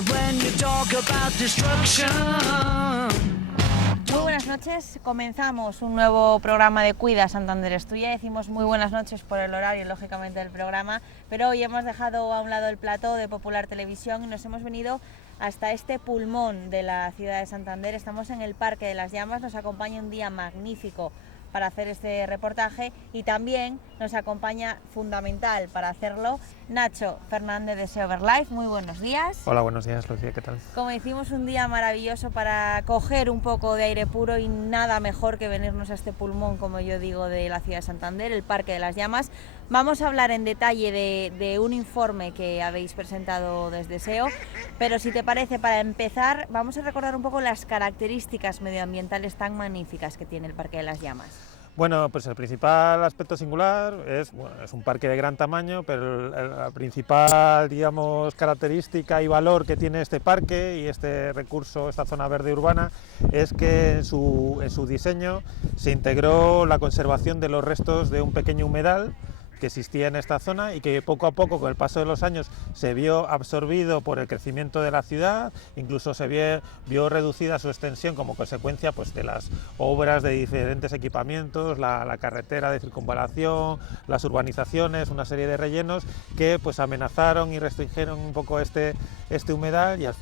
But when you talk about destruction. Muy buenas noches, comenzamos un nuevo programa de Cuida Santander es Tuya. Decimos muy buenas noches por el horario, lógicamente, del programa, pero hoy hemos dejado a un lado el plató de Popular Televisión y nos hemos venido hasta este pulmón de la ciudad de Santander. Estamos en el Parque de las Llamas, nos acompaña un día magnífico para hacer este reportaje y también nos acompaña, fundamental para hacerlo, Nacho Fernández de Seoverlife. Muy buenos días. Hola, buenos días, Lucía, ¿qué tal? Como decimos, un día maravilloso para coger un poco de aire puro y nada mejor que venirnos a este pulmón, como yo digo, de la ciudad de Santander, el Parque de las Llamas. Vamos a hablar en detalle de un informe que habéis presentado desde SEO, pero si te parece, para empezar, vamos a recordar un poco las características medioambientales tan magníficas que tiene el Parque de las Llamas. Bueno, pues el principal aspecto singular es un parque de gran tamaño, pero la principal, digamos, característica y valor que tiene este parque y este recurso, esta zona verde urbana, es que en su diseño se integró la conservación de los restos de un pequeño humedal que existía en esta zona y que poco a poco, con el paso de los años, se vio absorbido por el crecimiento de la ciudad, incluso se vio reducida su extensión como consecuencia pues, de las obras de diferentes equipamientos, la carretera de circunvalación, las urbanizaciones, una serie de rellenos que pues, amenazaron y restringieron un poco este humedal y al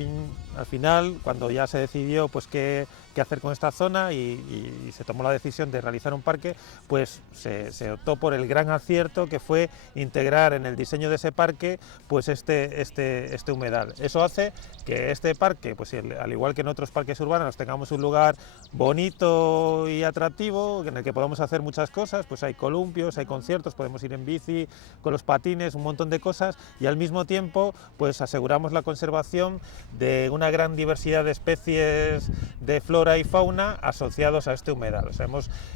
final, cuando ya se decidió pues, qué hacer con esta zona y se tomó la decisión de realizar un parque, pues se optó por el gran acierto que fue integrar en el diseño de ese parque pues este humedal. Eso hace que este parque, pues al igual que en otros parques urbanos, tengamos un lugar bonito y atractivo en el que podamos hacer muchas cosas, pues hay columpios, hay conciertos, podemos ir en bici, con los patines, un montón de cosas y al mismo tiempo pues aseguramos la conservación de una gran diversidad de especies de flora y fauna asociados a este humedal. O sea,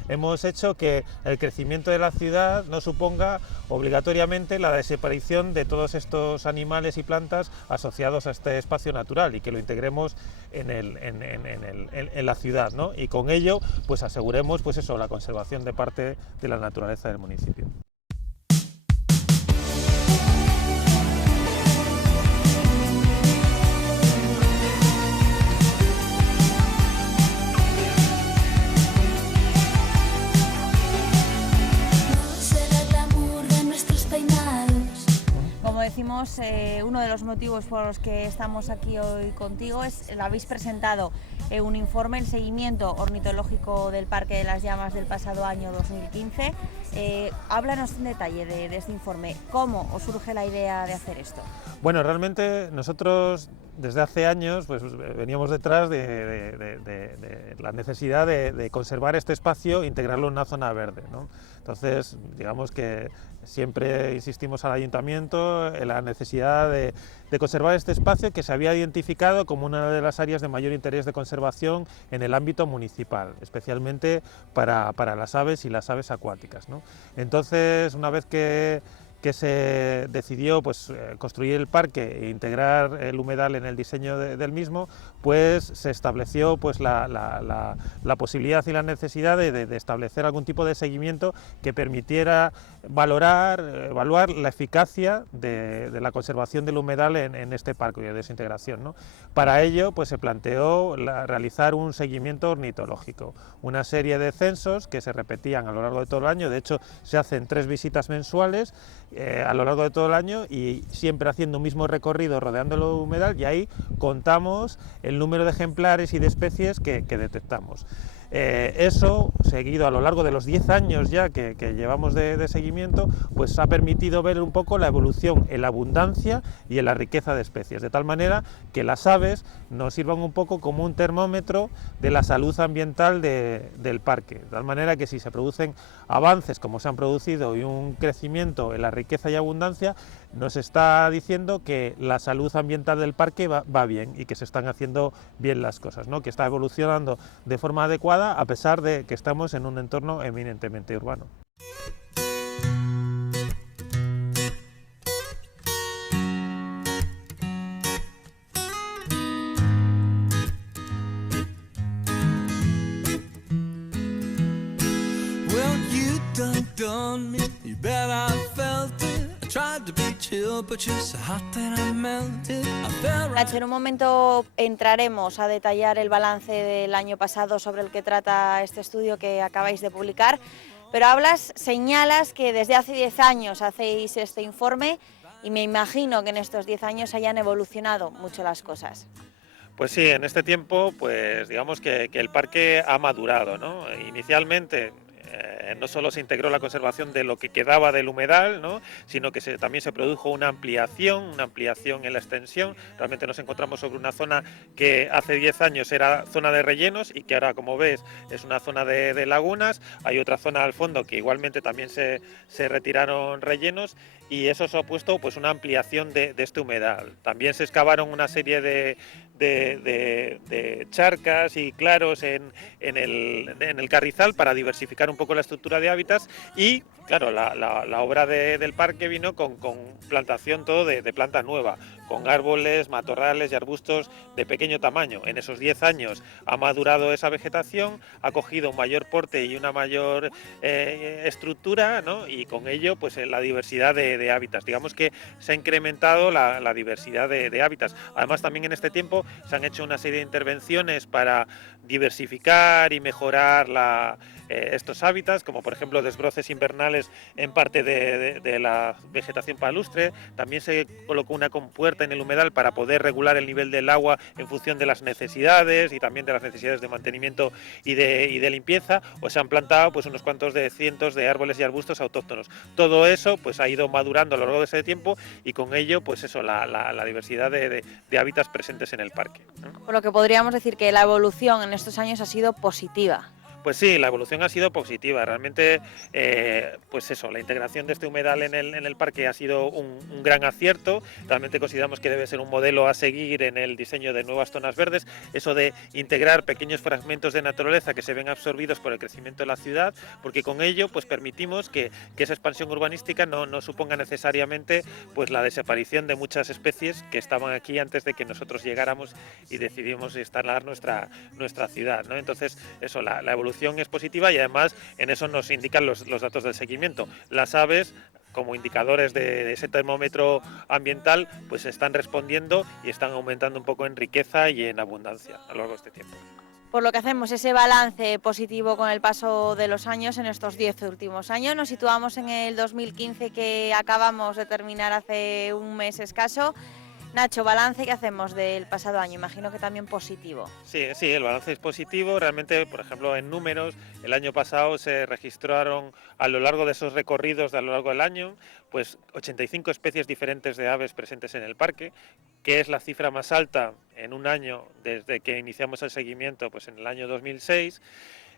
hemos hecho que el crecimiento de la ciudad no suponga obligatoriamente la desaparición de todos estos animales y plantas asociados a este espacio natural y que lo integremos en la ciudad, ¿no? Y con ello pues aseguremos pues eso, la conservación de parte de la naturaleza del municipio. Decimos, uno de los motivos por los que estamos aquí hoy contigo es que habéis presentado un informe, el seguimiento ornitológico del Parque de las Llamas del pasado año 2015. Háblanos en detalle de este informe. ¿Cómo os surge la idea de hacer esto? Bueno, realmente nosotros desde hace años pues, veníamos detrás de la necesidad de conservar este espacio e integrarlo en una zona verde, ¿no? Entonces, digamos que siempre insistimos al ayuntamiento en la necesidad de conservar este espacio que se había identificado como una de las áreas de mayor interés de conservación en el ámbito municipal, especialmente para las aves y las aves acuáticas, ¿no? Entonces, una vez que se decidió pues, construir el parque e integrar el humedal en el diseño del mismo, pues se estableció pues, la posibilidad y la necesidad de establecer algún tipo de seguimiento que permitiera evaluar la eficacia de la conservación del humedal en este parque y de desintegración, ¿no? Para ello pues, se planteó realizar un seguimiento ornitológico, una serie de censos que se repetían a lo largo de todo el año. De hecho, se hacen 3 visitas mensuales a lo largo de todo el año y siempre haciendo un mismo recorrido rodeando el humedal y ahí contamos el número de ejemplares y de especies que detectamos. Eso, seguido a lo largo de los 10 años ya que llevamos de seguimiento, pues ha permitido ver un poco la evolución en la abundancia y en la riqueza de especies, de tal manera que las aves nos sirvan un poco como un termómetro de la salud ambiental del parque, de tal manera que si se producen avances como se han producido y un crecimiento en la riqueza y abundancia, nos está diciendo que la salud ambiental del parque va bien y que se están haciendo bien las cosas, ¿no? Que está evolucionando de forma adecuada a pesar de que estamos en un entorno eminentemente urbano. Well, you dunked on me, you bet I felt it. tried to be chill, but you're so hot that I melted. I fell right. Nacho, en un momento entraremos a detallar el balance del año pasado sobre el que trata este estudio que acabáis de publicar, pero señalas que desde hace 10 años hacéis este informe y me imagino que en estos 10 años hayan evolucionado mucho las cosas. Pues sí, en este tiempo, pues digamos que el parque ha madurado, ¿no? Inicialmente no solo se integró la conservación de lo que quedaba del humedal, ¿no?, sino que también se produjo una ampliación en la extensión. Realmente nos encontramos sobre una zona que hace 10 años era zona de rellenos y que ahora, como ves, es una zona de lagunas. Hay otra zona al fondo que igualmente también se retiraron rellenos, y eso se ha puesto pues una ampliación de este humedal. También se excavaron una serie de charcas y claros en el Carrizal para diversificar un poco la estructura de hábitats, y claro, la obra del parque vino con plantación todo de planta nueva, con árboles, matorrales y arbustos de pequeño tamaño. En esos 10 años ha madurado esa vegetación, ha cogido un mayor porte y una mayor estructura, ¿no?, y con ello pues la diversidad de hábitats. Digamos que se ha incrementado la diversidad de hábitats. Además, también en este tiempo se han hecho una serie de intervenciones para diversificar y mejorar estos hábitats, como por ejemplo desbroces invernales en parte de la vegetación palustre. También se colocó una compuerta en el humedal para poder regular el nivel del agua en función de las necesidades y también de las necesidades de mantenimiento y de limpieza, o se han plantado pues unos cuantos de cientos de árboles y arbustos autóctonos. Todo eso pues ha ido madurando a lo largo de ese tiempo, y con ello pues eso, la diversidad de hábitats presentes en el parque, ¿no? Por lo que podríamos decir que la evolución en estos años ha sido positiva. Pues sí, la evolución ha sido positiva. Realmente, pues eso, la integración de este humedal en el parque ha sido un gran acierto. Realmente consideramos que debe ser un modelo a seguir en el diseño de nuevas zonas verdes. Eso de integrar pequeños fragmentos de naturaleza que se ven absorbidos por el crecimiento de la ciudad, porque con ello pues permitimos que esa expansión urbanística no suponga necesariamente pues la desaparición de muchas especies que estaban aquí antes de que nosotros llegáramos y decidimos instalar nuestra ciudad, ¿no? Entonces, eso, la evolución es positiva, y además en eso nos indican los datos del seguimiento. Las aves, como indicadores de ese termómetro ambiental, pues están respondiendo y están aumentando un poco en riqueza y en abundancia a lo largo de este tiempo. Por lo que hacemos ese balance positivo con el paso de los años en estos 10 últimos años. Nos situamos en el 2015, que acabamos de terminar hace un mes escaso. Nacho, balance que hacemos del pasado año, imagino que también positivo. Sí, el balance es positivo. Realmente, por ejemplo, en números, el año pasado se registraron a lo largo de esos recorridos a lo largo del año, pues 85 especies diferentes de aves presentes en el parque, que es la cifra más alta en un año desde que iniciamos el seguimiento, pues en el año 2006.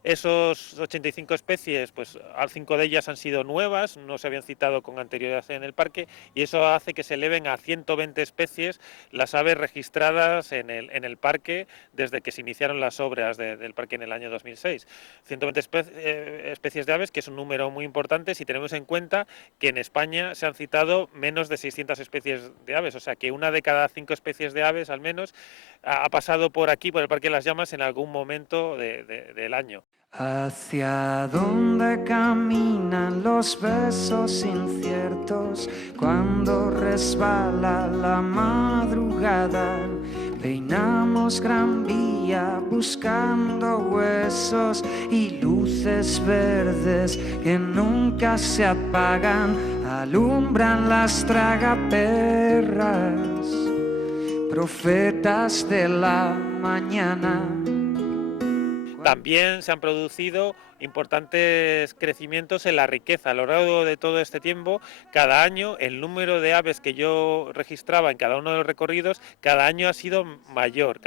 Esos 85 especies, pues 5 de ellas han sido nuevas, no se habían citado con anterioridad en el parque, y eso hace que se eleven a 120 especies las aves registradas en el parque desde que se iniciaron las obras del parque en el año 2006. 120 especies de aves, que es un número muy importante si tenemos en cuenta que en España se han citado menos de 600 especies de aves, o sea que una de cada 5 especies de aves al menos ha pasado por aquí, por el Parque de las Llamas, en algún momento del año. ¿Hacia dónde caminan los besos inciertos cuando resbala la madrugada? Peinamos Gran Vía buscando huesos y luces verdes que nunca se apagan, alumbran las tragaperras, profetas de la mañana. También se han producido importantes crecimientos en la riqueza. A lo largo de todo este tiempo, cada año el número de aves que yo registraba en cada uno de los recorridos, cada año ha sido mayor,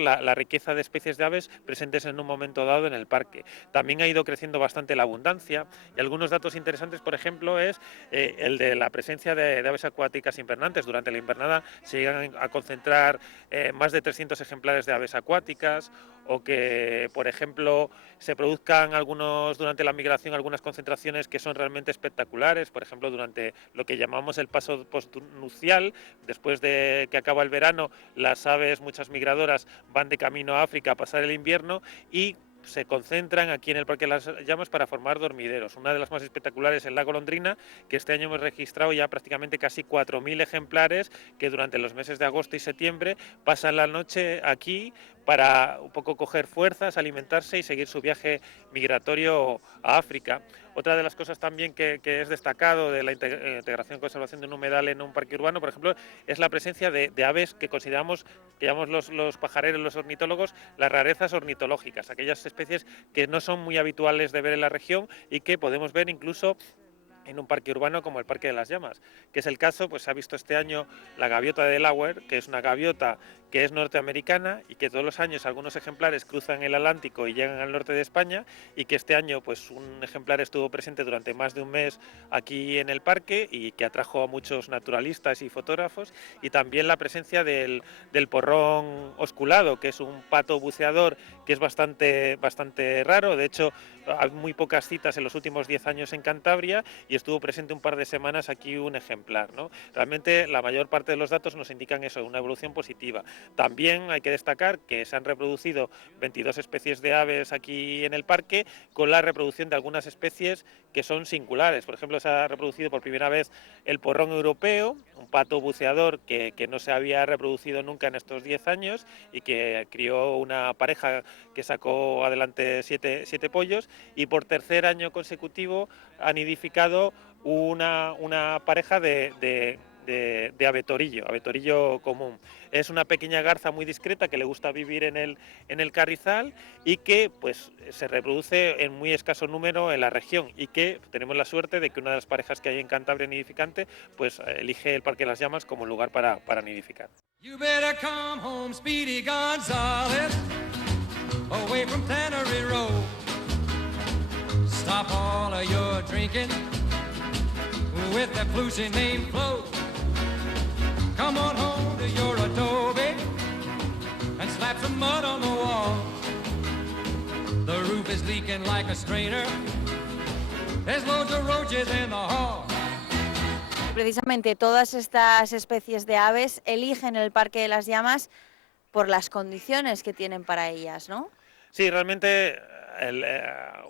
la riqueza de especies de aves presentes en un momento dado en el parque. También ha ido creciendo bastante la abundancia, y algunos datos interesantes, por ejemplo, es el de la presencia de aves acuáticas invernantes. Durante la invernada se llegan a concentrar más de 300 ejemplares de aves acuáticas, o que, por ejemplo, se produzcan durante la migración algunas concentraciones que son realmente espectaculares. Por ejemplo, durante lo que llamamos el paso postnupcial, después de que acaba el verano, las aves, muchas migradoras, van de camino a África a pasar el invierno, y se concentran aquí en el Parque de las Llamas para formar dormideros. Una de las más espectaculares es la golondrina, que este año hemos registrado ya prácticamente casi 4.000 ejemplares que durante los meses de agosto y septiembre pasan la noche aquí para un poco coger fuerzas, alimentarse y seguir su viaje migratorio a África. Otra de las cosas también que es destacado de la integración y conservación de un humedal en un parque urbano, por ejemplo, es la presencia de aves que consideramos, que llamamos los pajareros, los ornitólogos, las rarezas ornitológicas, aquellas especies que no son muy habituales de ver en la región y que podemos ver incluso en un parque urbano como el Parque de las Llamas, que es el caso, pues se ha visto este año la gaviota de Delaware, que es una gaviota que es norteamericana y que todos los años algunos ejemplares cruzan el Atlántico y llegan al norte de España, y que este año pues un ejemplar estuvo presente durante más de un mes aquí en el parque y que atrajo a muchos naturalistas y fotógrafos, y también la presencia del porrón osculado, que es un pato buceador que es bastante raro. De hecho, hay muy pocas citas en los últimos 10 años en Cantabria y estuvo presente un par de semanas aquí un ejemplar, ¿no? Realmente la mayor parte de los datos nos indican eso, una evolución positiva. También hay que destacar que se han reproducido 22 especies de aves aquí en el parque, con la reproducción de algunas especies que son singulares. Por ejemplo, se ha reproducido por primera vez el porrón europeo, un pato buceador que no se había reproducido nunca en estos 10 años y que crió una pareja que sacó adelante siete pollos, y por tercer año consecutivo ha nidificado una pareja de abetorillo común. Es una pequeña garza muy discreta que le gusta vivir en el carrizal y que pues se reproduce en muy escaso número en la región, y que tenemos la suerte de que una de las parejas que hay en Cantabria nidificante pues elige el Parque de las Llamas como lugar para nidificar. You better come home, Speedy Gonzales, away from Tannery Road. Stop all of your drinking with that flusy name Flo. Come on home to your adobe and slap some mud on the wall. The roof is leaking like a strainer. There's loads of roaches in the hall. Precisamente todas estas especies de aves eligen el Parque de las Llamas por las condiciones que tienen para ellas, ¿no? Sí, realmente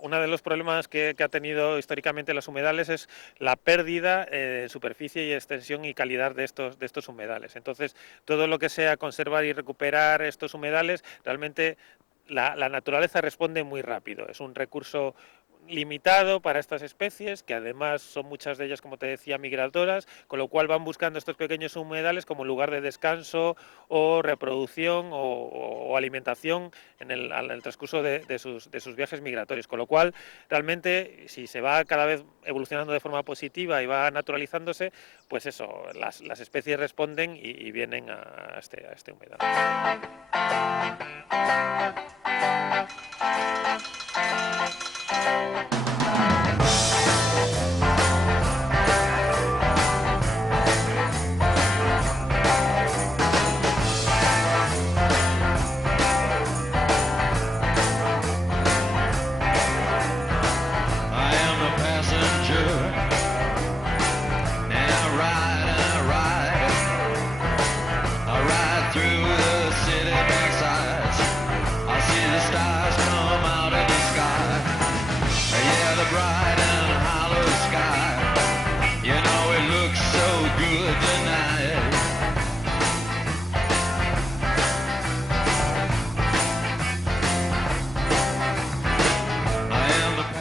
uno de los problemas que ha tenido históricamente los humedales es la pérdida de superficie y extensión y calidad de estos humedales. Entonces, todo lo que sea conservar y recuperar estos humedales, realmente la naturaleza responde muy rápido. Es un recurso limitado para estas especies, que además son muchas de ellas, como te decía, migradoras, con lo cual van buscando estos pequeños humedales como lugar de descanso o reproducción o alimentación en el transcurso de sus viajes migratorios, con lo cual realmente si se va cada vez evolucionando de forma positiva y va naturalizándose, pues eso, las especies responden y vienen a este humedal.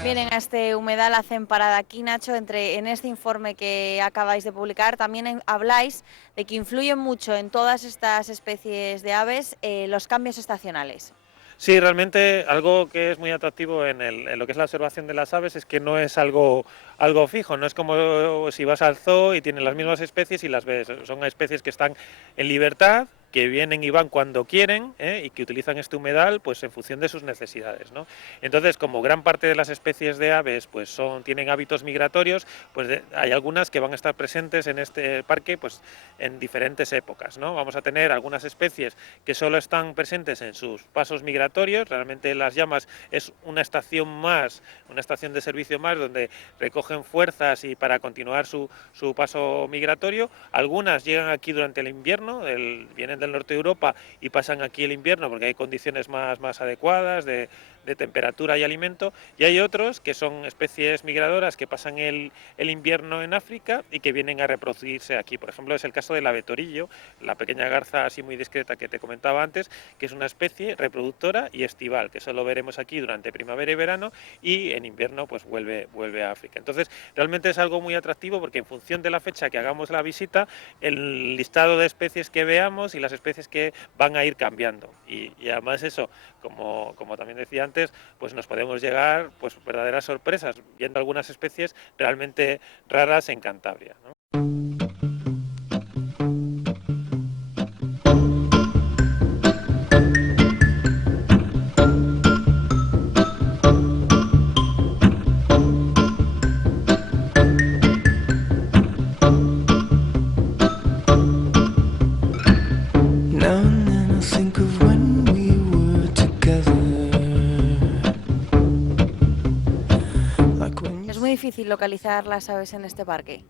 Vienen a este humedal, hacen parada aquí, Nacho. En este informe que acabáis de publicar también habláis de que influyen mucho en todas estas especies de aves los cambios estacionales. Sí, realmente algo que es muy atractivo en lo que es la observación de las aves es que no es algo fijo, no es como si vas al zoo y tienen las mismas especies y las ves. Son especies que están en libertad, que vienen y van cuando quieren, y que utilizan este humedal pues en función de sus necesidades, ¿no? Entonces, como gran parte de las especies de aves pues tienen hábitos migratorios, pues hay algunas que van a estar presentes en este parque pues en diferentes épocas, ¿no? Vamos a tener algunas especies que solo están presentes en sus pasos migratorios. Realmente las llamas es una estación más, una estación de servicio más, donde recogen fuerzas y para continuar su paso migratorio. Algunas llegan aquí durante el invierno, vienen del norte de Europa y pasan aquí el invierno porque hay condiciones más adecuadas de de temperatura y alimento, y hay otros que son especies migradoras que pasan el invierno en África y que vienen a reproducirse aquí. Por ejemplo, es el caso del abetorillo, la pequeña garza así muy discreta que te comentaba antes, que es una especie reproductora y estival, que solo veremos aquí durante primavera y verano, y en invierno pues vuelve a África. Entonces, realmente es algo muy atractivo porque en función de la fecha que hagamos la visita, el listado de especies que veamos y las especies que van a ir cambiando. Y además eso, como también decía antes, pues nos podemos llegar pues verdaderas sorpresas viendo algunas especies realmente raras en Cantabria, ¿no? Now and then I think of when we were together. Like when you Es muy difícil localizar las aves en este parque.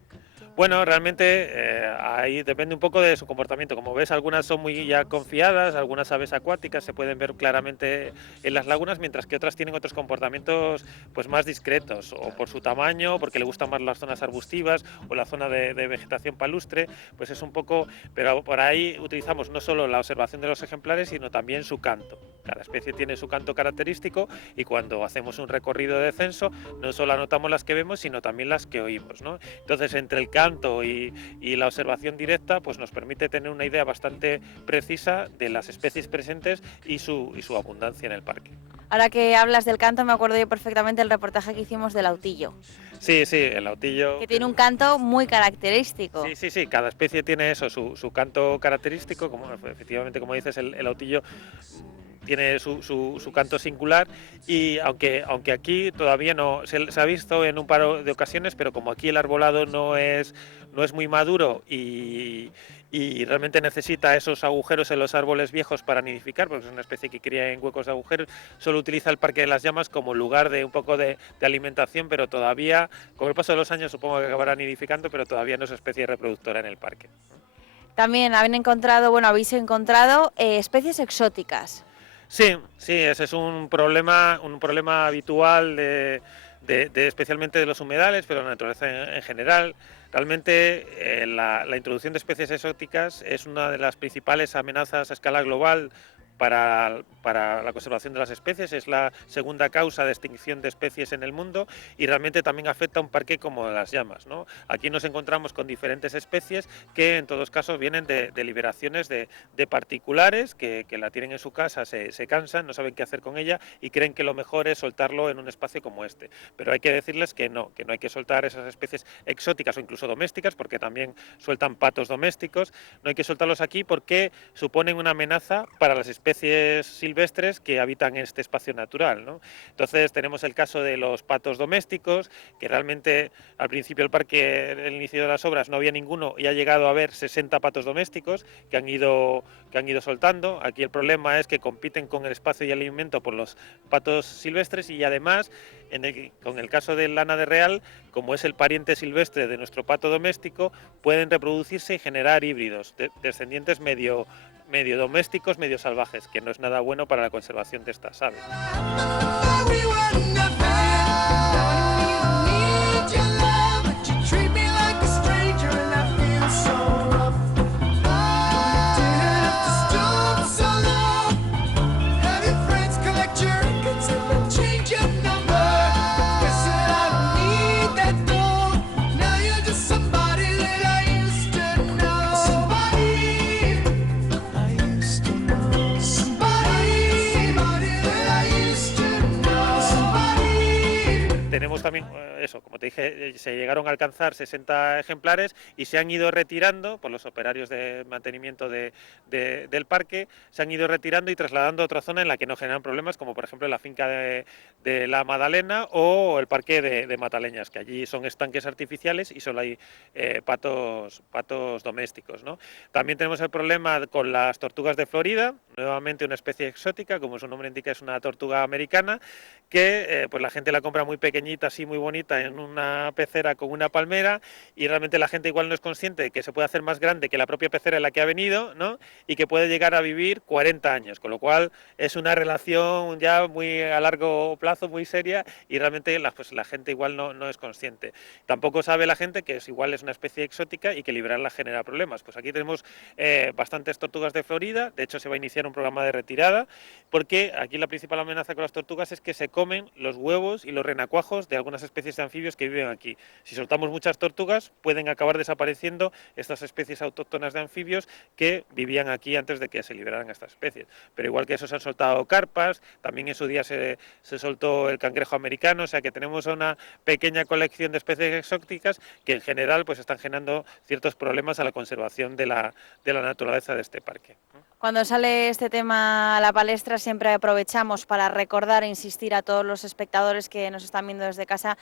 Bueno, realmente ahí depende un poco de su comportamiento. Como ves, algunas son muy ya confiadas, algunas aves acuáticas se pueden ver claramente en las lagunas, mientras que otras tienen otros comportamientos pues más discretos, o por su tamaño, porque le gustan más las zonas arbustivas o la zona de vegetación palustre, pues es un poco, pero por ahí utilizamos no solo la observación de los ejemplares, sino también su canto. Cada especie tiene su canto característico y cuando hacemos un recorrido de censo, no solo anotamos las que vemos, sino también las que oímos, ¿no? Entonces, entre el canto y la observación directa, pues nos permite tener una idea bastante precisa de las especies presentes y su abundancia en el parque. Ahora que hablas del canto, me acuerdo yo perfectamente del reportaje que hicimos del autillo, Sí, el autillo. que tiene un canto muy característico. Sí, cada especie tiene eso, su canto característico, como efectivamente, como dices, el autillo tiene su canto singular, y aunque aquí todavía no se ha visto en un par de ocasiones, pero como aquí el arbolado no es muy maduro y realmente necesita esos agujeros en los árboles viejos para nidificar, porque es una especie que cría en huecos de agujeros, solo utiliza el Parque de las Llamas como lugar de un poco de alimentación, pero todavía, con el paso de los años supongo que acabará nidificando, pero todavía no es especie reproductora en el parque. También habéis encontrado especies exóticas. Sí, ese es un problema habitual especialmente de los humedales, pero de la naturaleza en general. Realmente la introducción de especies exóticas es una de las principales amenazas a escala global para la conservación de las especies. Es la segunda causa de extinción de especies en el mundo y realmente también afecta a un parque como las llamas, ¿no? Aquí nos encontramos con diferentes especies que en todos casos vienen de liberaciones de particulares que la tienen en su casa, se cansan, no saben qué hacer con ella y creen que lo mejor es soltarlo en un espacio como este. Pero hay que decirles que no hay que soltar esas especies exóticas o incluso domésticas, porque también sueltan patos domésticos. No hay que soltarlos aquí porque suponen una amenaza para las especies silvestres que habitan en este espacio natural, ¿no? Entonces tenemos el caso de los patos domésticos, que realmente al principio del parque, en el inicio de las obras, no había ninguno y ha llegado a haber 60 patos domésticos que han ido soltando. Aquí el problema es que compiten con el espacio y el alimento por los patos silvestres y además, con el caso del lana de real, como es el pariente silvestre de nuestro pato doméstico, pueden reproducirse y generar híbridos, descendientes medio domésticos, medio salvajes, que no es nada bueno para la conservación de estas aves. Tenemos también eso, como te dije, se llegaron a alcanzar 60 ejemplares y se han ido retirando por los operarios de mantenimiento del parque, se han ido retirando y trasladando a otra zona en la que no generan problemas, como por ejemplo la finca de la Madalena o el parque de Mataleñas, que allí son estanques artificiales y solo hay patos domésticos, ¿no? También tenemos el problema con las tortugas de Florida, nuevamente una especie exótica, como su nombre indica es una tortuga americana, que pues la gente la compra muy pequeñita, así muy bonita, en una pecera con una palmera y realmente la gente igual no es consciente de que se puede hacer más grande que la propia pecera en la que ha venido, ¿no? Y que puede llegar a vivir 40 años, con lo cual es una relación ya muy a largo plazo, muy seria, y realmente pues la gente igual no es consciente. Tampoco sabe la gente que igual es una especie exótica y que liberarla genera problemas. Pues aquí tenemos bastantes tortugas de Florida, de hecho se va a iniciar un programa de retirada, porque aquí la principal amenaza con las tortugas es que se comen los huevos y los renacuajos de algunas especies de anfibios que viven aquí. Si soltamos muchas tortugas, pueden acabar desapareciendo estas especies autóctonas de anfibios que vivían aquí antes de que se liberaran estas especies. Pero igual que eso se han soltado carpas, también en su día se soltó el cangrejo americano, o sea que tenemos una pequeña colección de especies exóticas que en general pues están generando ciertos problemas a la conservación de la naturaleza de este parque. Cuando sale este tema a la palestra siempre aprovechamos para recordar e insistir a todos los espectadores que nos están viendo desde casa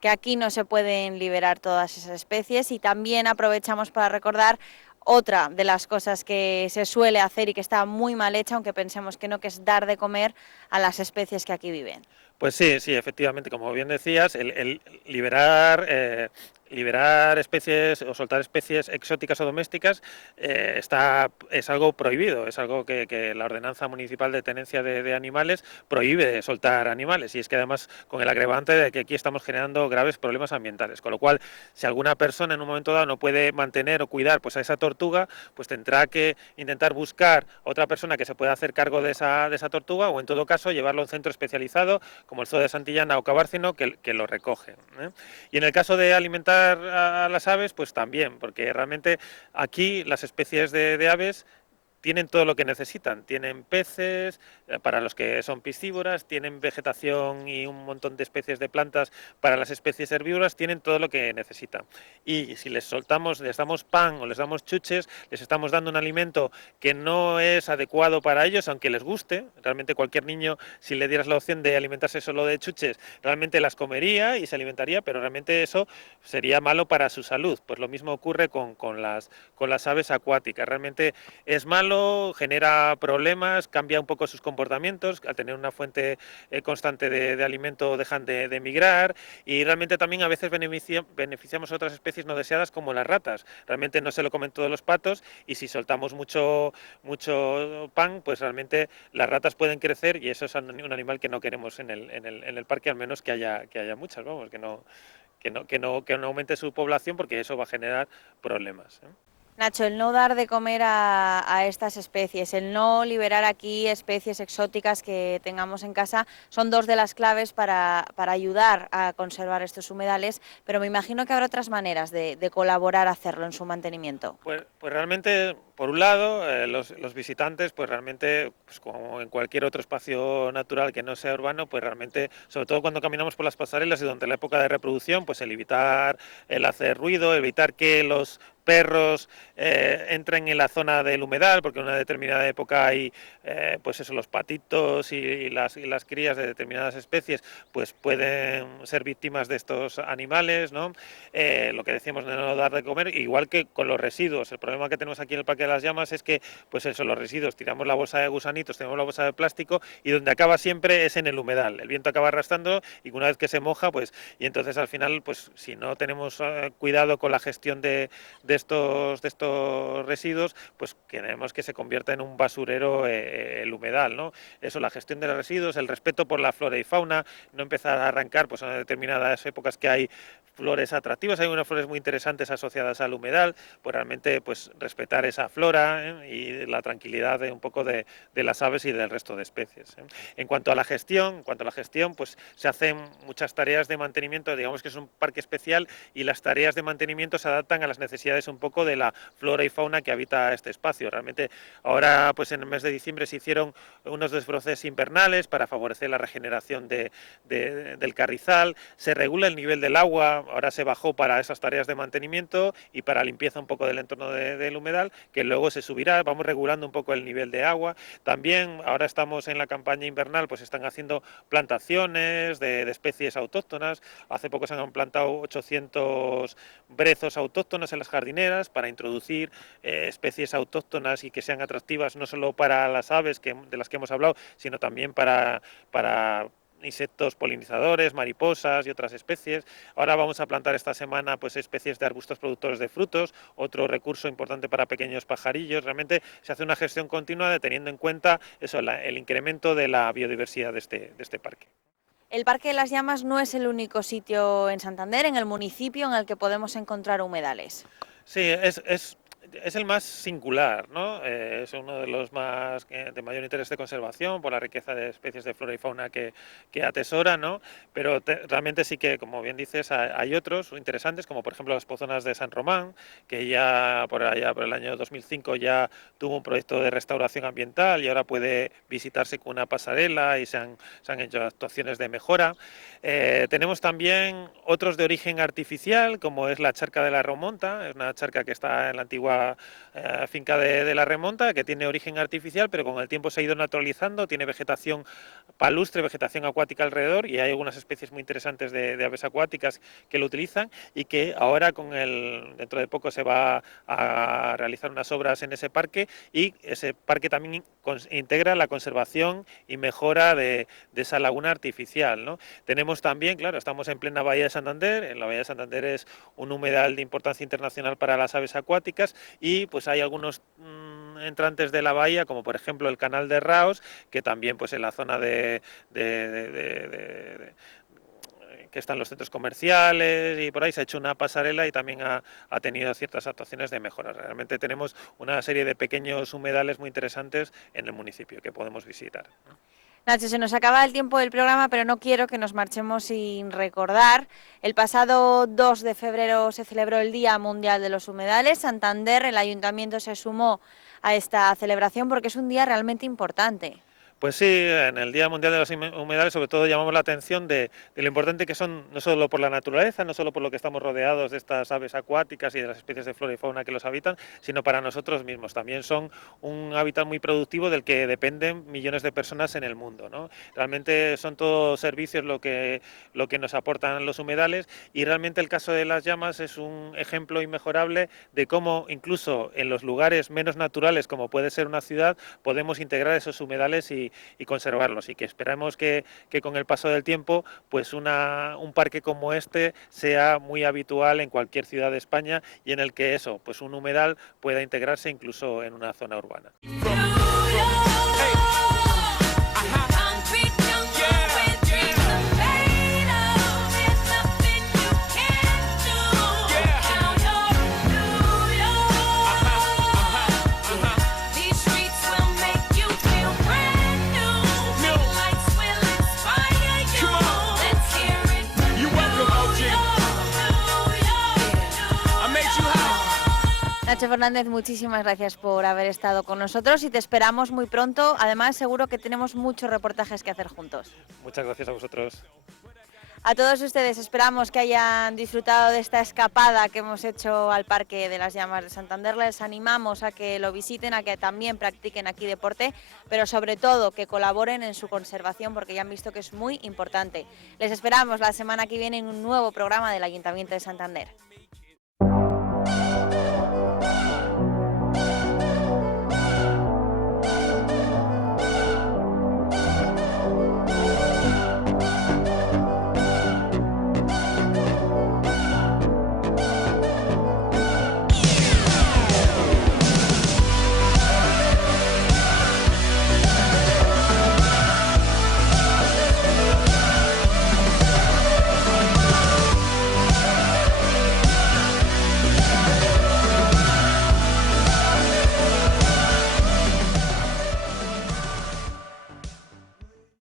que aquí no se pueden liberar todas esas especies, y también aprovechamos para recordar otra de las cosas que se suele hacer y que está muy mal hecha, aunque pensemos que no, que es dar de comer a las especies que aquí viven. Pues sí, efectivamente, como bien decías, el liberar especies o soltar especies exóticas o domésticas es algo prohibido, es algo que la Ordenanza Municipal de Tenencia de Animales prohíbe soltar animales, y es que además con el agravante de que aquí estamos generando graves problemas ambientales, con lo cual si alguna persona en un momento dado no puede mantener o cuidar pues a esa tortuga, pues tendrá que intentar buscar a otra persona que se pueda hacer cargo de esa tortuga, o en todo caso llevarlo a un centro especializado como el Zoo de Santillana o Cabárceno, que lo recogen, ¿eh? Y en el caso de alimentar a las aves, pues también, porque realmente aquí las especies de aves tienen todo lo que necesitan, tienen peces, para los que son piscívoras, tienen vegetación y un montón de especies de plantas para las especies herbívoras, tienen todo lo que necesitan. Y si les soltamos, les damos pan o les damos chuches, les estamos dando un alimento que no es adecuado para ellos, aunque les guste. Realmente cualquier niño, si le dieras la opción de alimentarse solo de chuches, realmente las comería y se alimentaría, pero realmente eso sería malo para su salud. Pues lo mismo ocurre con las aves acuáticas. Realmente es malo, genera problemas, cambia un poco sus comportamientos, al tener una fuente constante de alimento dejan de migrar, y realmente también a veces beneficiamos a otras especies no deseadas como las ratas. Realmente no se lo comen todos los patos, y si soltamos mucho pan, pues realmente las ratas pueden crecer, y eso es un animal que no queremos en el parque, al menos que haya muchas, vamos, que no aumente su población, porque eso va a generar problemas, ¿eh? Nacho, el no dar de comer a estas especies, el no liberar aquí especies exóticas que tengamos en casa, son dos de las claves para ayudar a conservar estos humedales, pero me imagino que habrá otras maneras de colaborar a hacerlo en su mantenimiento. Pues realmente, por un lado, los visitantes, pues realmente, pues como en cualquier otro espacio natural que no sea urbano, pues realmente, sobre todo cuando caminamos por las pasarelas y durante la época de reproducción, pues el evitar el hacer ruido, evitar que los perros entren en la zona del humedal, porque en una determinada época hay, pues eso, los patitos y las crías de determinadas especies, pues pueden ser víctimas de estos animales, ¿no? Lo que decíamos de no dar de comer, igual que con los residuos. El problema que tenemos aquí en el Parque de las Llamas es que, pues eso, los residuos, tiramos la bolsa de gusanitos, tenemos la bolsa de plástico, y donde acaba siempre es en el humedal. El viento acaba arrastrando, y una vez que se moja, pues, y entonces al final, pues si no tenemos cuidado con la gestión de estos residuos, pues queremos que se convierta en un basurero el humedal, ¿no? Eso, la gestión de los residuos, el respeto por la flora y fauna, no empezar a arrancar pues en determinadas épocas que hay flores atractivas, hay unas flores muy interesantes asociadas al humedal, pues realmente pues respetar esa flora, y la tranquilidad de un poco de las aves y del resto de especies, ¿eh? En cuanto a la gestión, pues se hacen muchas tareas de mantenimiento, digamos que es un parque especial, y las tareas de mantenimiento se adaptan a las necesidades un poco de la flora y fauna que habita este espacio. Realmente ahora pues en el mes de diciembre se hicieron unos desbroces invernales para favorecer la regeneración del carrizal, se regula el nivel del agua, ahora se bajó para esas tareas de mantenimiento y para limpieza un poco del entorno del humedal, que luego se subirá, vamos regulando un poco el nivel de agua. También ahora estamos en la campaña invernal, pues están haciendo plantaciones de especies autóctonas. Hace poco se han plantado 800 brezos autóctonos en las jardineras para introducir especies autóctonas y que sean atractivas no solo para las aves de las que hemos hablado, sino también para insectos polinizadores, mariposas y otras especies. Ahora vamos a plantar esta semana pues especies de arbustos productores de frutos, otro recurso importante para pequeños pajarillos. Realmente se hace una gestión continua teniendo en cuenta eso, el incremento de la biodiversidad de este parque. El Parque de las Llamas no es el único sitio en Santander, en el municipio, en el que podemos encontrar humedales. Sí, es el más singular, ¿no? Es uno de los más de mayor interés de conservación por la riqueza de especies de flora y fauna que atesora, ¿no? Pero realmente sí que, como bien dices, hay otros interesantes, como por ejemplo las pozonas de San Román, que ya por el año 2005 ya tuvo un proyecto de restauración ambiental y ahora puede visitarse con una pasarela y se han hecho actuaciones de mejora. Tenemos también otros de origen artificial, como es la charca de la Remonta, es una charca que está en la antigua finca de la Remonta, que tiene origen artificial, pero con el tiempo se ha ido naturalizando, tiene vegetación palustre, vegetación acuática alrededor, y hay algunas especies muy interesantes de aves acuáticas que lo utilizan, y que ahora dentro de poco se va a realizar unas obras en ese parque, y ese parque también integra la conservación y mejora de esa laguna artificial, ¿no? Tenemos también, claro, estamos en plena Bahía de Santander. En la Bahía de Santander es un humedal de importancia internacional para las aves acuáticas, y pues hay algunos entrantes de la bahía, como por ejemplo el canal de Raos, que también pues en la zona que están los centros comerciales y por ahí se ha hecho una pasarela y también ha tenido ciertas actuaciones de mejora. Realmente tenemos una serie de pequeños humedales muy interesantes en el municipio que podemos visitar. Nacho, se nos acaba el tiempo del programa, pero no quiero que nos marchemos sin recordar. El pasado 2 de febrero se celebró el Día Mundial de los Humedales. Santander, el ayuntamiento se sumó a esta celebración porque es un día realmente importante. Pues sí, en el Día Mundial de los Humedales sobre todo llamamos la atención de lo importante que son, no solo por la naturaleza, no solo por lo que estamos rodeados de estas aves acuáticas y de las especies de flora y fauna que los habitan, sino para nosotros mismos. También son un hábitat muy productivo del que dependen millones de personas en el mundo, ¿no? Realmente son todos servicios lo que nos aportan los humedales, y realmente el caso de las llamas es un ejemplo inmejorable de cómo incluso en los lugares menos naturales, como puede ser una ciudad, podemos integrar esos humedales y conservarlos, y que esperamos que con el paso del tiempo pues un parque como este sea muy habitual en cualquier ciudad de España, y en el que pues un humedal pueda integrarse incluso en una zona urbana. Nacho Fernández, muchísimas gracias por haber estado con nosotros y te esperamos muy pronto. Además, seguro que tenemos muchos reportajes que hacer juntos. Muchas gracias a vosotros. A todos ustedes, esperamos que hayan disfrutado de esta escapada que hemos hecho al Parque de las Llamas de Santander. Les animamos a que lo visiten, a que también practiquen aquí deporte, pero sobre todo que colaboren en su conservación, porque ya han visto que es muy importante. Les esperamos la semana que viene en un nuevo programa del Ayuntamiento de Santander.